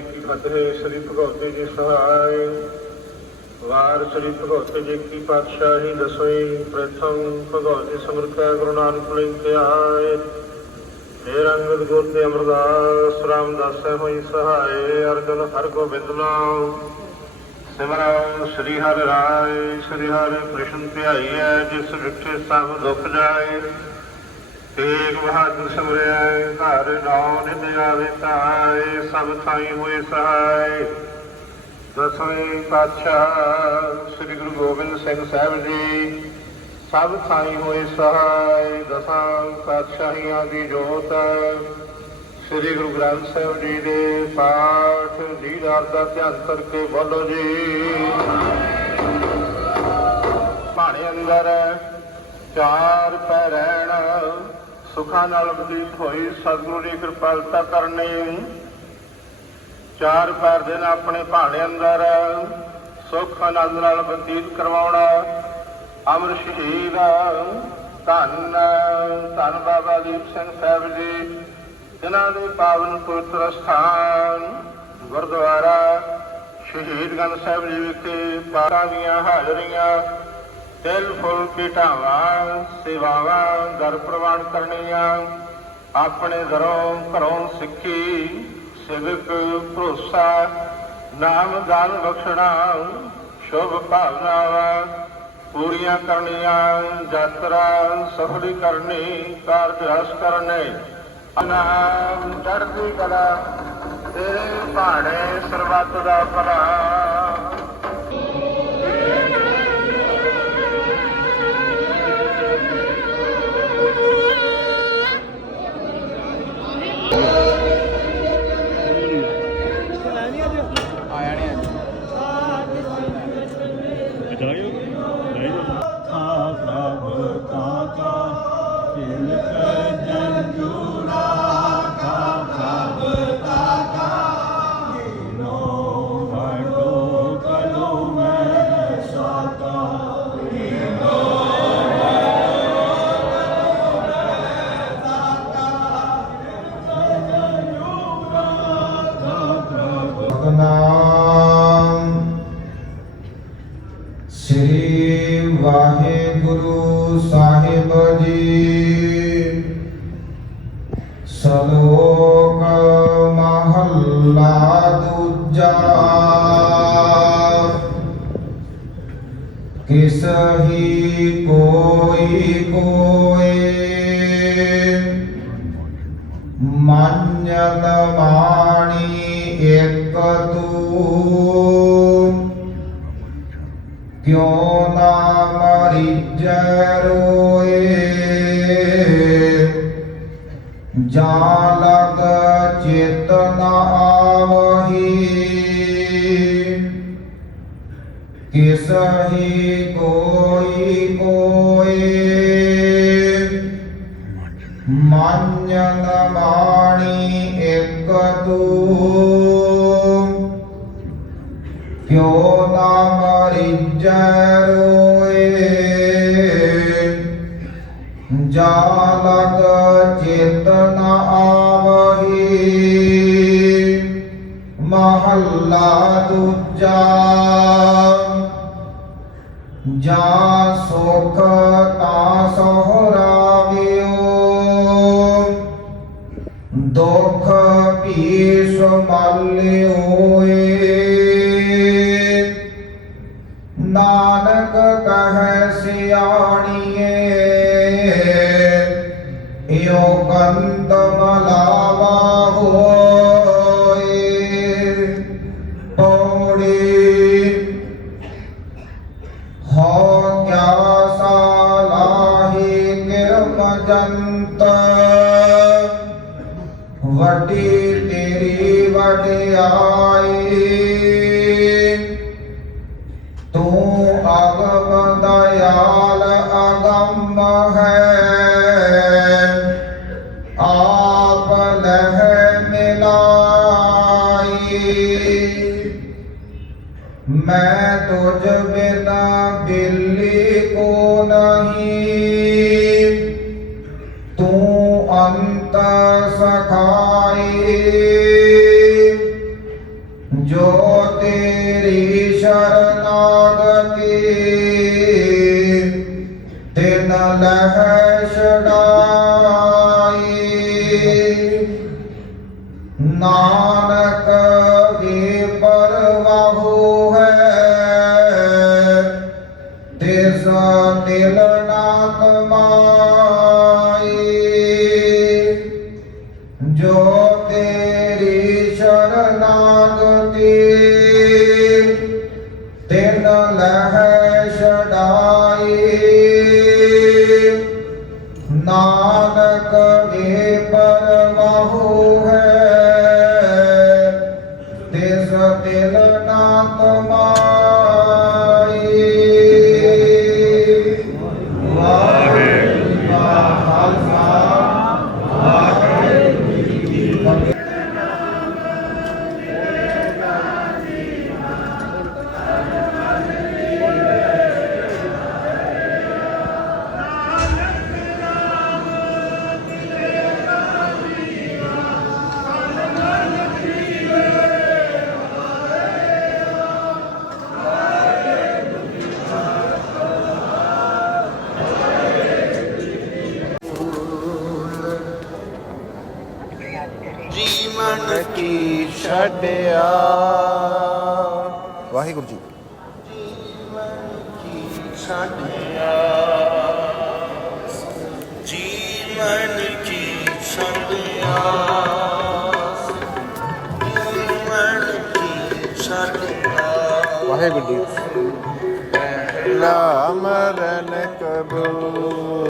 ਅਗੇ ਸ੍ਰੀ ਭਗਵਤੀ ਜੀ ਸਹਾਇ ਵਾਰ ਸ੍ਰੀ ਭਗਵਤੀ ਜੀ ਕੀ ਪਾਤਸ਼ਾਹੀ ਦਸਵੀਂ ਪ੍ਰਥਮ ਭਗਵਤੀ ਸਮਰਖਿਆ ਗੁਰੂ ਨਾਨਕ ਲਈ ਹੇ ਰੰਗਤ ਗੁਰ ਤੇ ਅਮਰਦਾਸ ਰਾਮਦਾਸ ਹੋਈ ਸਹਾਇ ਅਰਜਨ ਹਰ ਗੋਬਿੰਦ ਨਾਮ ਸਿਮਰਨ ਸ੍ਰੀ ਹਰਿ ਰਾਏ। ਸ੍ਰੀ ਹਰਿ ਕ੍ਰਿਸ਼ਨ ਧਿਆਈਐ ਜਿਸ ਵਿਖੇ ਸਭ ਦੁੱਖ ਜਾਏ। ਤੇਗ ਬਹਾਦਰ ਸਿਮਰਿਆ, ਘਰ ਨਾਉ ਨਿਧ ਆਵੇ ਤਾਏ, ਸਭ ਥਾਈ ਹੋਏ ਸਹਾਇ ਦਸਵੇਂ ਪਾਤਸ਼ਾਹ ਸ੍ਰੀ ਗੁਰੂ ਗੋਬਿੰਦ ਸਿੰਘ ਸਾਹਿਬ ਜੀ, ਸਭ ਥਾਈ ਹੋਏ ਸਹਾਇ ਦਸਾਂ ਪਾਤਸ਼ਾਹੀਆਂ ਦੀ ਜੋਤ, ਸ੍ਰੀ ਗੁਰੂ ਗ੍ਰੰਥ ਸਾਹਿਬ ਜੀ ਦੇ ਪਾਠ, ਦੀਦਾਰ ਦਾ ਧਿਆਨ ਕਰਕੇ ਬੋਲੋ ਜੀ। ਭਾਣੇ ਅੰਦਰ ਚਾਰ ਪੈ ਰਹਿਣ ਸੁਖਾਂ ਨਾਲ ਬਤੀਤ ਹੋਈ। ਸਤਿਗੁਰੂ ਦੀ ਕਿਰਪਾਲਤਾ ਕਰਨੀ। ਚਾਰ ਪੈਰ ਦਿਨ ਆਪਣੇ ਭਾਣੇ ਅੰਦਰ ਸੁਖ ਆਨੰਦ ਨਾਲ ਬਤੀਤ ਕਰਵਾਉਣਾ। ਅਮਰ ਸ਼ਹੀਦ ਧੰਨ ਧੰਨ ਬਾਬਾ ਦੀਪ ਸਿੰਘ ਸਾਹਿਬ ਜੀ, ਜਿਨ੍ਹਾਂ ਦੇ ਪਾਵਨ ਪਵਿੱਤਰ ਸਥਾਨ ਗੁਰਦੁਆਰਾ ਸ਼ਹੀਦਗੰਜ ਸਾਹਿਬ ਜੀ ਵਿਖੇ ਪਾਰਾਂ ਦੀਆਂ ਹਾਜ਼ਰੀਆਂ ਤਿਲ ਫੁੱਲ ਪੀਟਾਵਾਂ ਸੇਵਾਵਾਂ ਦਰ ਪ੍ਰਵਾਨ ਕਰਨੀਆਂ। ਆਪਣੇ ਘਰੋਂ ਘਰੋਂ ਸਿੱਖੀ, ਸਿਵਕ ਭਰੋਸਾ, ਨਾਮ ਦਾਨ ਬਖਸ਼ਣਾ, ਸ਼ੁਭ ਭਾਵਨਾਵਾਂ ਪੂਰੀਆਂ ਕਰਨੀਆਂ। ਯਾਤਰਾ ਸਫਲੀ ਕਰਨੀ ਕਾਰਜ ਰਸ ਕਰਨੇ। ਨਾਮ ਚੜ੍ਹਦੀ ਕਲਾ, ਤੇਰੇ ਭਾਣੇ ਸਰਬੱਤ ਦਾ ਭਲਾ। ਵਾਹਿਗੁਰੂ ਸਾਹਿਬ ਜੀ। ਸ਼ਲੋਕ ਮਹੱਲਾ ਦੂਜਾ। ਕਿਸ ਹੀ ਕੋਈ ਕੋ ਜਾਂ ਲਗ ਚਿਤ ਨ ਆਵਹੀ। ਕਿਸ ਹੀ ਕੋਈ ਕੋਏ ਮੰਨਨ ਮਾਣੀ ਇਕ ਤੂੰ। ਕਿਉ ਨਾ ਮਰਿਜੈ ਰੋਏ। ਜਾ ਲਗ ਚਿਤ ਨ ਆਵਹੀ। ਮਹੱਲਾ ਦੂਜਾ। ਜਾ ਸੁਖ ਤਾ ਸੋਹਰਾਵਿਓ ਦੁਖ ਭੀ ਸਮਾਲਿਓਏ ਨਾਨਕ ਇਓ ਮਲਾਵਾ ਹੋਏ ਪੌੜੀ ਹੋ ਕਿਆ ਸਾਲਾਹੀ ਕਿਰਮ ਜੰਤ ਵੱਡੀ ਤੇਰੀ ਵਡਿਆਈ ਤੂੰ ਅਗਮ ਦਇਆਲ ਅਗੰਮ ਹੈ ਮੈਂ ਤੁਝ ਬਿਨਾ ਬਿੱਲੀ ਕੋ ਨਹੀਂ। ਤੂੰ ਅੰਤ ਸਖਾਈ। ਜੋ ਤੇਰੀ ਸ਼ਰਨਾਗਤੀ, ਤਿਨ ਲਹਿ ਛਡਾਈ ਨਾਨਕ ਸ਼ਰਨਾਗਤੀ ਤਿਨ ਲਹਿ ਛਡਾਈ। ਨਾਨਕ ਵੇ ਪਰਵਾਹੂ ਹੈ। ਤਿਸ ਦਿਲ ਨਾ ਕਮਾਈ ਛੱਡਿਆ। ਵਾਹਿਗੁਰੂ ਜੀ। ਕੀ ਛੱਡਿਆ ਜੀਵਨ ਕੀ ਛੱਡਿਆ। ਜੀਵਨ ਕੀ ਛੱਡਿਆ। ਵਾਹਿਗੁਰੂ ਜੀ। ਮਰਨ ਕਬੂਲ।